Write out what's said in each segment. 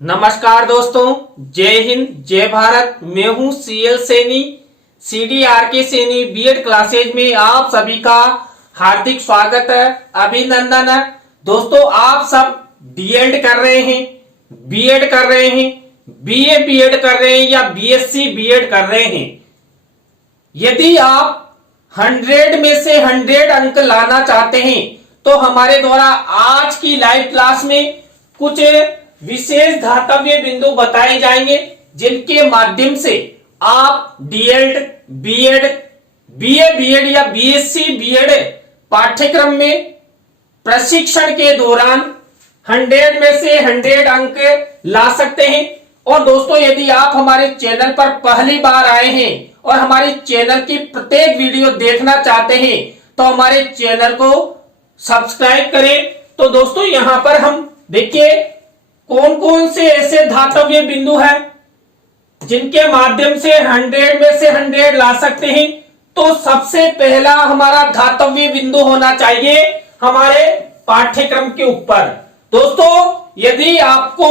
नमस्कार दोस्तों, जय हिंद जय भारत। मैं हूं C L Saini, CDRK Saini B Ed classes में आप सभी का हार्दिक स्वागत है, अभिनंदन है। दोस्तों, आप सब डीएड कर रहे हैं, बीएड कर रहे हैं, बीए बीएड कर रहे हैं या बीएससी बीएड कर रहे हैं। यदि आप 100 में से 100 अंक लाना चाहते हैं तो हमारे द्वारा आज की लाइव क्लास में कुछ विशेष धातव्य बिंदु बताए जाएंगे, जिनके माध्यम से आप डीएड, बीएड, बीए बीएड या बीएससी बीएड पाठ्यक्रम में प्रशिक्षण के दौरान 100 में से 100 अंक ला सकते हैं। और दोस्तों, यदि आप हमारे चैनल पर पहली बार आए हैं और हमारे चैनल की प्रत्येक वीडियो देखना चाहते हैं तो हमारे चैनल को सब्सक्राइब करें। तो दोस्तों, यहां पर हम देखिए कौन कौन से ऐसे धातव्य बिंदु हैं जिनके माध्यम से 100 में से 100 ला सकते हैं। तो सबसे पहला हमारा धातव्य बिंदु होना चाहिए हमारे पाठ्यक्रम के ऊपर। दोस्तों, यदि आपको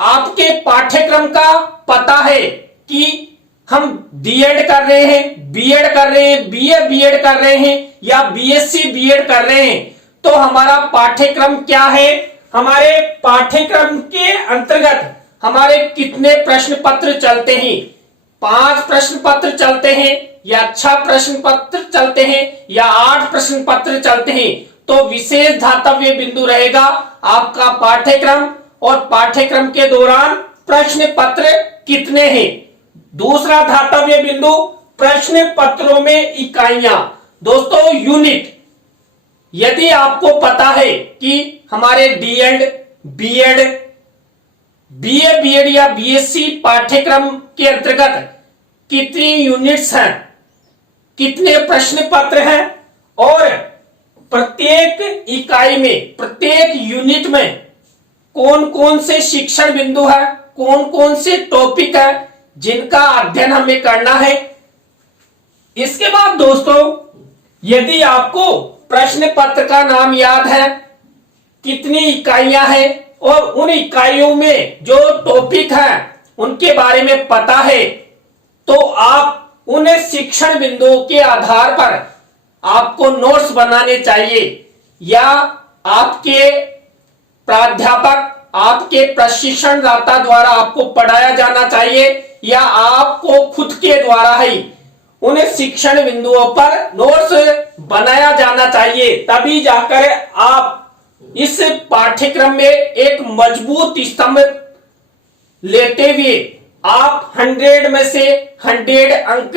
आपके पाठ्यक्रम का पता है कि हम डीएड कर रहे हैं, बीएड कर रहे हैं, बीए बीएड कर रहे हैं या बीएससी बीएड कर रहे हैं, तो हमारा पाठ्यक्रम क्या है, हमारे पाठ्यक्रम के अंतर्गत हमारे कितने प्रश्न पत्र चलते हैं, 5 प्रश्न पत्र चलते हैं या 6 प्रश्न पत्र चलते हैं या 8 प्रश्न पत्र चलते हैं। तो विशेष धातव्य बिंदु रहेगा आपका पाठ्यक्रम और पाठ्यक्रम के दौरान प्रश्न पत्र कितने हैं। दूसरा धातव्य बिंदु प्रश्न पत्रों में इकाइयां। दोस्तों, यूनिट। यदि आपको पता है कि हमारे डीएड, बीएड, बीए बीएड या बीएससी पाठ्यक्रम के अंतर्गत कितनी यूनिट्स हैं, कितने प्रश्न पत्र हैं और प्रत्येक इकाई में, प्रत्येक यूनिट में कौन कौन से शिक्षण बिंदु है, कौन कौन से टॉपिक है जिनका अध्ययन हमें करना है। इसके बाद दोस्तों, यदि आपको प्रश्न पत्र का नाम याद है, कितनी इकाइयां हैं और उन इकाइयों में जो टॉपिक है उनके बारे में पता है, तो आप उन शिक्षण बिंदुओं के आधार पर आपको नोट्स बनाने चाहिए या आपके प्राध्यापक, आपके प्रशिक्षणदाता द्वारा आपको पढ़ाया जाना चाहिए या आपको खुद के द्वारा ही उन शिक्षण बिंदुओं पर नोट्स बनाया जाना चाहिए। तभी जाकर आप इस पाठ्यक्रम में एक मजबूत स्तंभ लेते हुए आप 100 में से 100 अंक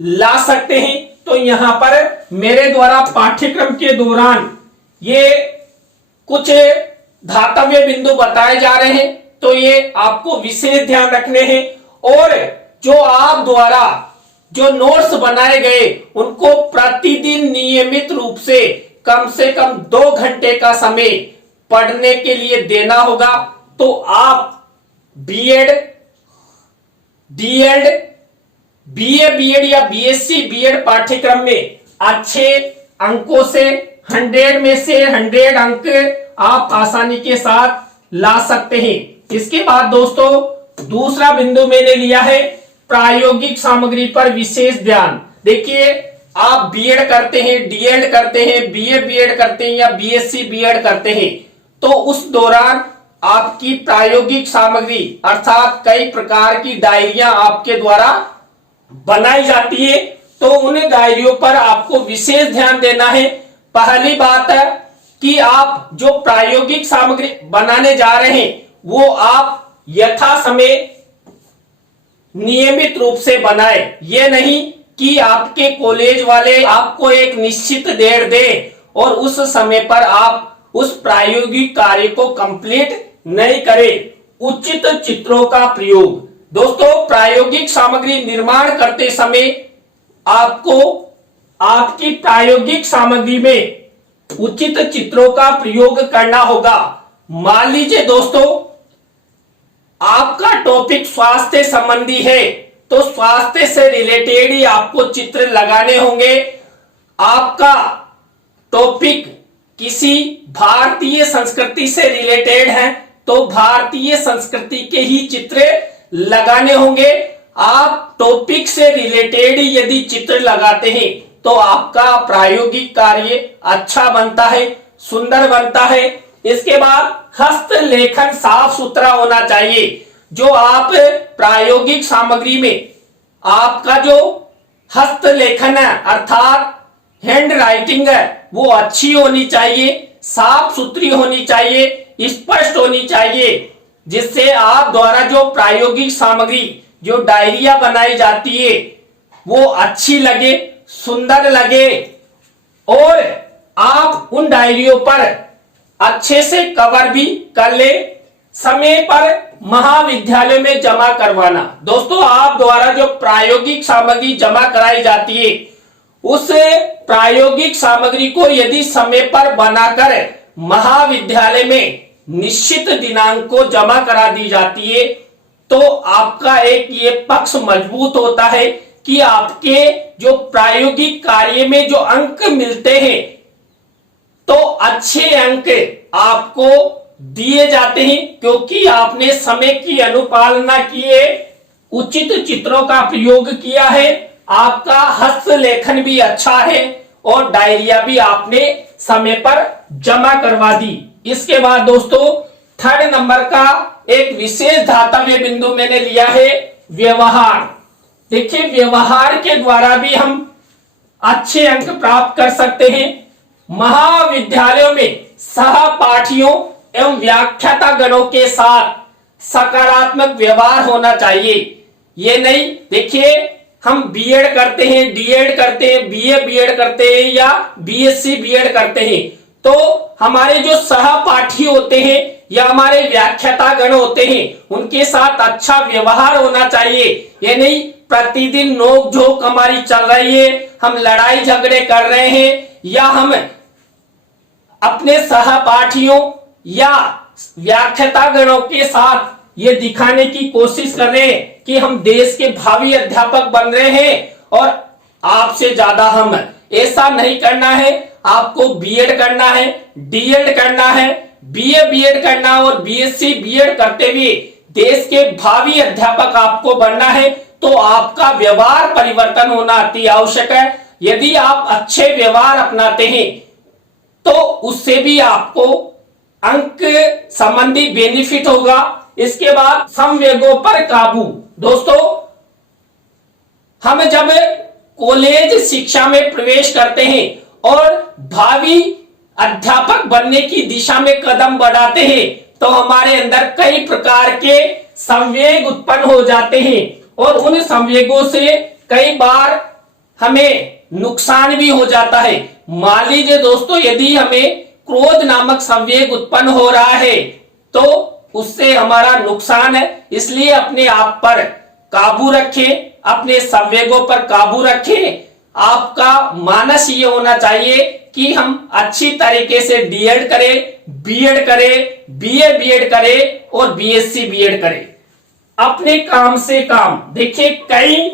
ला सकते हैं। तो यहां पर मेरे द्वारा पाठ्यक्रम के दौरान ये कुछ धातव्य बिंदु बताए जा रहे हैं, तो ये आपको विशेष ध्यान रखने हैं। और जो आप द्वारा जो नोट्स बनाए गए उनको प्रतिदिन नियमित रूप से कम 2 घंटे का समय पढ़ने के लिए देना होगा। तो आप बीएड, डीएड, बीए बीएड या बीएससी बीएड पाठ्यक्रम में अच्छे अंकों से 100 में से 100 अंक आप आसानी के साथ ला सकते हैं। इसके बाद दोस्तों, दूसरा बिंदु मैंने लिया है प्रायोगिक सामग्री पर विशेष ध्यान। देखिए, आप बीएड करते हैं, डीएड करते हैं, बीए बीएड करते हैं या बीएससी बीएड करते हैं, तो उस दौरान आपकी प्रायोगिक सामग्री अर्थात कई प्रकार की डायरियां आपके द्वारा बनाई जाती है। तो उन डायरियों पर आपको विशेष ध्यान देना है। पहली बात है कि आप जो प्रायोगिक सामग्री बनाने जा रहे हैं वो आप यथा समय नियमित रूप से बनाए। ये नहीं कि आपके कॉलेज वाले आपको एक निश्चित डेट दे और उस समय पर आप उस प्रायोगिक कार्य को कंप्लीट नहीं करें। उचित चित्रों का प्रयोग। दोस्तों, प्रायोगिक सामग्री निर्माण करते समय आपको आपकी प्रायोगिक सामग्री में उचित चित्रों का प्रयोग करना होगा। मान लीजिए दोस्तों, आपका टॉपिक स्वास्थ्य संबंधी है तो स्वास्थ्य से रिलेटेड ही आपको चित्र लगाने होंगे। आपका टॉपिक किसी भारतीय संस्कृति से रिलेटेड है तो भारतीय संस्कृति के ही चित्र लगाने होंगे। आप टॉपिक से रिलेटेड यदि चित्र लगाते हैं तो आपका प्रायोगिक कार्य अच्छा बनता है, सुंदर बनता है। इसके बाद हस्तलेखन साफ सुथरा होना चाहिए। जो आप प्रायोगिक सामग्री में आपका जो हस्तलेखन है अर्थात हैंड राइटिंग है वो अच्छी होनी चाहिए, साफ सुथरी होनी चाहिए, स्पष्ट होनी चाहिए, जिससे आप द्वारा जो प्रायोगिक सामग्री जो डायरिया बनाई जाती है वो अच्छी लगे, सुंदर लगे और आप उन डायरियों पर अच्छे से कवर भी कर ले। समय पर महाविद्यालय में जमा करवाना। दोस्तों, आप द्वारा जो प्रायोगिक सामग्री जमा कराई जाती है उस प्रायोगिक सामग्री को यदि समय पर बनाकर महाविद्यालय में निश्चित दिनांक को जमा करा दी जाती है तो आपका एक ये पक्ष मजबूत होता है कि आपके जो प्रायोगिक कार्य में जो अंक मिलते हैं तो अच्छे अंक आपको दिए जाते हैं, क्योंकि आपने समय की अनुपालना की है, उचित चित्रों का प्रयोग किया है, आपका हस्तलेखन भी अच्छा है और डायरिया भी आपने समय पर जमा करवा दी। इसके बाद दोस्तों थर्ड नंबर का एक विशेष धातव्य बिंदु मैंने लिया है व्यवहार। देखिए, व्यवहार के द्वारा भी हम अच्छे अंक प्राप्त कर सकते हैं। महाविद्यालयों में सहपाठियों एवं व्याख्याता गणों के साथ सकारात्मक व्यवहार होना चाहिए। ये नहीं, देखिए हम बीएड करते हैं, डीएड करते हैं, बीए बीएड करते हैं या बीएससी बीएड करते हैं तो हमारे जो सहपाठी होते हैं या हमारे व्याख्याता गण होते हैं उनके साथ अच्छा व्यवहार होना चाहिए। ये नहीं प्रतिदिन नोक झोंक हमारी चल रही है, हम लड़ाई झगड़े कर रहे हैं या हम अपने सहपाठियों या व्याख्याता गणों के साथ ये दिखाने की कोशिश कर रहे हैं कि हम देश के भावी अध्यापक बन रहे हैं और आपसे ज्यादा हम। ऐसा नहीं करना है। आपको बीएड करना है, डीएड करना है, बीए बीएड करना और बीएससी बीएड करते हुए देश के भावी अध्यापक आपको बनना है तो आपका व्यवहार परिवर्तन होना अति आवश्यक है। यदि आप अच्छे व्यवहार अपनाते हैं तो उससे भी आपको अंक संबंधी बेनिफिट होगा। इसके बाद संवेगों पर काबू। दोस्तों, हम जब कॉलेज शिक्षा में प्रवेश करते हैं और भावी अध्यापक बनने की दिशा में कदम बढ़ाते हैं तो हमारे अंदर कई प्रकार के संवेग उत्पन्न हो जाते हैं और उन संवेगों से कई बार हमें नुकसान भी हो जाता है। मान लीजिए दोस्तों, यदि हमें क्रोध नामक संवेग उत्पन्न हो रहा है तो उससे हमारा नुकसान है। इसलिए अपने आप पर काबू रखें, अपने संवेगों पर काबू रखें। आपका मानस ये होना चाहिए कि हम अच्छी तरीके से डीएड करें, बीएड करें, बीए बीएड करें और बीएससी बीएड करें। अपने काम से काम। देखिए, कई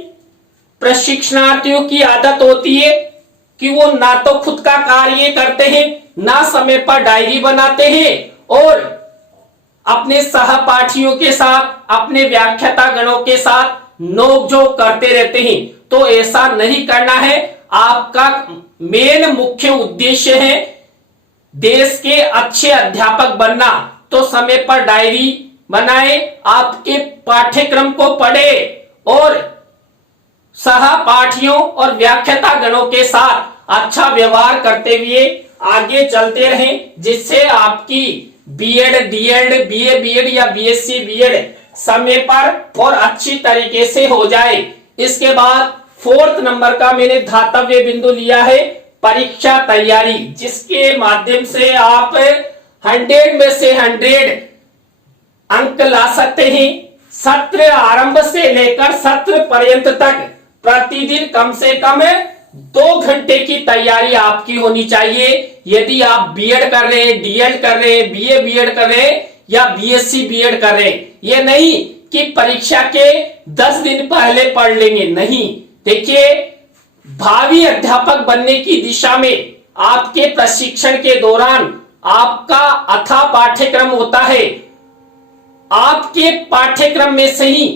प्रशिक्षणार्थियों की आदत होती है कि वो ना तो खुद का कार्य करते हैं, ना समय पर डायरी बनाते हैं और अपने सहपाठियों के साथ, अपने व्याख्याता गणों के साथ नोकझोंक करते रहते हैं। तो ऐसा नहीं करना है। आपका मेन मुख्य उद्देश्य है देश के अच्छे अध्यापक बनना, तो समय पर डायरी बनाए, आपके पाठ्यक्रम को पढ़े और सहपाठियों और व्याख्याता गणों के साथ अच्छा व्यवहार करते हुए आगे चलते रहें, जिससे आपकी बीएड, डीएड, बीए बीएड या बीएससी बीएड समय पर और अच्छी तरीके से हो जाए। इसके बाद फोर्थ नंबर का मैंने धातव्य बिंदु लिया है परीक्षा तैयारी, जिसके माध्यम से आप 100 में से 100 अंक ला सकते हैं। सत्र आरंभ से लेकर सत्र पर्यंत तक प्रतिदिन कम से कम 2 घंटे की तैयारी आपकी होनी चाहिए। यदि आप बीएड कर रहे हैं, डीएड कर रहे हैं, बीए बीएड कर रहे हैं या बीएससी बीएड कर रहे हैं, ये नहीं कि परीक्षा के 10 दिन पहले पढ़ लेंगे, नहीं। देखिए, भावी अध्यापक बनने की दिशा में आपके प्रशिक्षण के दौरान आपका अथाह पाठ्यक्रम होता है आपके पाठ्यक्रम में से ही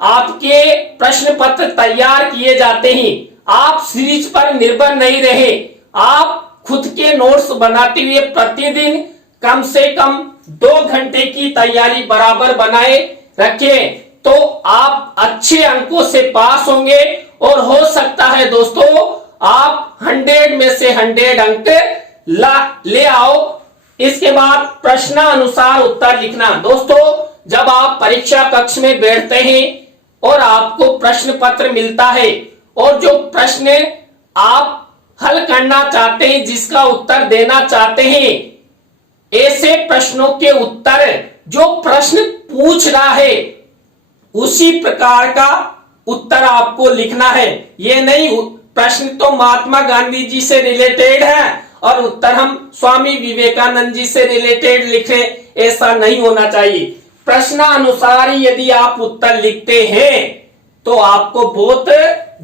आपके प्रश्न पत्र तैयार किए जाते हैं। आप सीरीज पर निर्भर नहीं रहे, आप खुद के नोट्स बनाते हुए प्रतिदिन कम से कम 2 घंटे की तैयारी बराबर बनाए रखें, तो आप अच्छे अंकों से पास होंगे और हो सकता है दोस्तों आप 100 में से 100 अंक ले आओ। इसके बाद प्रश्नानुसार उत्तर लिखना। दोस्तों जब आप परीक्षा कक्ष में बैठते हैं और आपको प्रश्न पत्र मिलता है और जो प्रश्न आप हल करना चाहते हैं, जिसका उत्तर देना चाहते हैं, ऐसे प्रश्नों के उत्तर जो प्रश्न पूछ रहा है उसी प्रकार का उत्तर आपको लिखना है। ये नहीं प्रश्न तो महात्मा गांधी जी से रिलेटेड है और उत्तर हम स्वामी विवेकानंद जी से रिलेटेड लिखें, ऐसा नहीं होना चाहिए। प्रश्नानुसार यदि आप उत्तर लिखते हैं तो आपको बहुत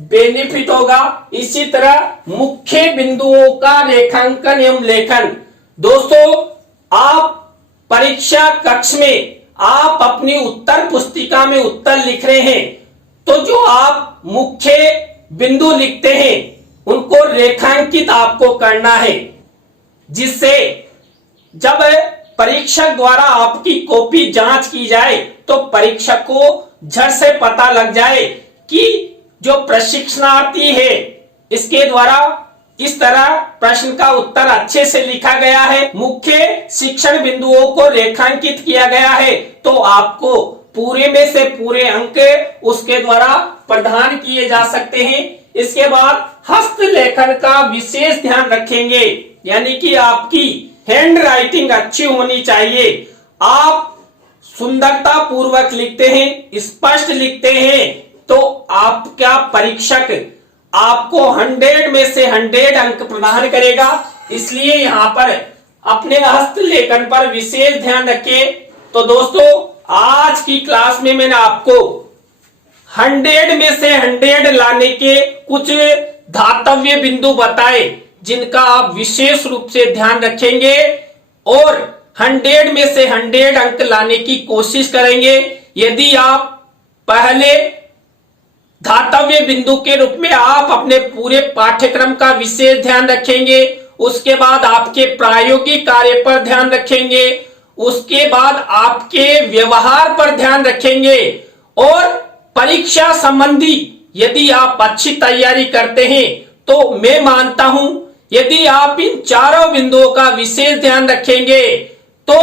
बेनिफिट होगा। इसी तरह मुख्य बिंदुओं का रेखांकन एवं लेखन। दोस्तों आप परीक्षा कक्ष में आप अपनी उत्तर पुस्तिका में उत्तर लिख रहे हैं, तो जो आप मुख्य बिंदु लिखते हैं उनको रेखांकित आपको करना है, जिससे जब परीक्षक द्वारा आपकी कॉपी जांच की जाए तो परीक्षक को झट से पता लग जाए कि जो प्रशिक्षणार्थी है इसके द्वारा इस तरह प्रश्न का उत्तर अच्छे से लिखा गया है, मुख्य शिक्षण बिंदुओं को रेखांकित किया गया है, तो आपको पूरे में से पूरे अंक उसके द्वारा प्रदान किए जा सकते हैं। इसके बाद हस्तलेखन का विशेष ध्यान रखेंगे, यानी कि आपकी हैंड राइटिंग अच्छी होनी चाहिए। आप सुंदरता पूर्वक लिखते हैं, स्पष्ट लिखते हैं, तो आपका परीक्षक आपको 100 में से 100 अंक प्रदान करेगा। इसलिए यहाँ पर अपने हस्तलेखन पर विशेष ध्यान रखें। तो दोस्तों आज की क्लास में मैंने आपको 100 में से 100 लाने के कुछ धातव्य बिंदु बताए, जिनका आप विशेष रूप से ध्यान रखेंगे और 100 में से 100 अंक लाने की कोशिश करेंगे। यदि आप पहले धातव्य बिंदु के रूप में आप अपने पूरे पाठ्यक्रम का विशेष ध्यान रखेंगे, उसके बाद आपके प्रायोगिक कार्य पर ध्यान रखेंगे, उसके बाद आपके व्यवहार पर ध्यान रखेंगे और परीक्षा संबंधी यदि आप अच्छी तैयारी करते हैं तो मैं मानता हूं यदि आप इन चारों बिंदुओं का विशेष ध्यान रखेंगे तो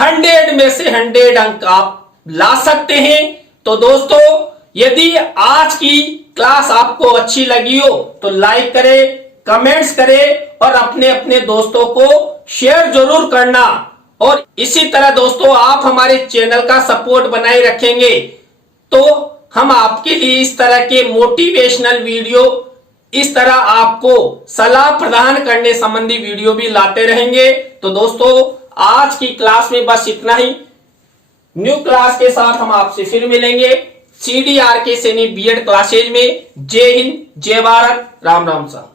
100 में से 100 अंक आप ला सकते हैं। तो दोस्तों यदि आज की क्लास आपको अच्छी लगी हो तो लाइक करें, कमेंट्स करें और अपने अपने दोस्तों को शेयर जरूर करना। और इसी तरह दोस्तों आप हमारे चैनल का सपोर्ट बनाए रखेंगे तो हम आपके लिए इस तरह के मोटिवेशनल वीडियो, इस तरह आपको सलाह प्रदान करने संबंधी वीडियो भी लाते रहेंगे। तो दोस्तों आज की क्लास में बस इतना ही। न्यू क्लास के साथ हम आपसे फिर मिलेंगे CDRK सैनी बीएड क्लासेज में। जय हिंद, जय भारत, राम राम सा।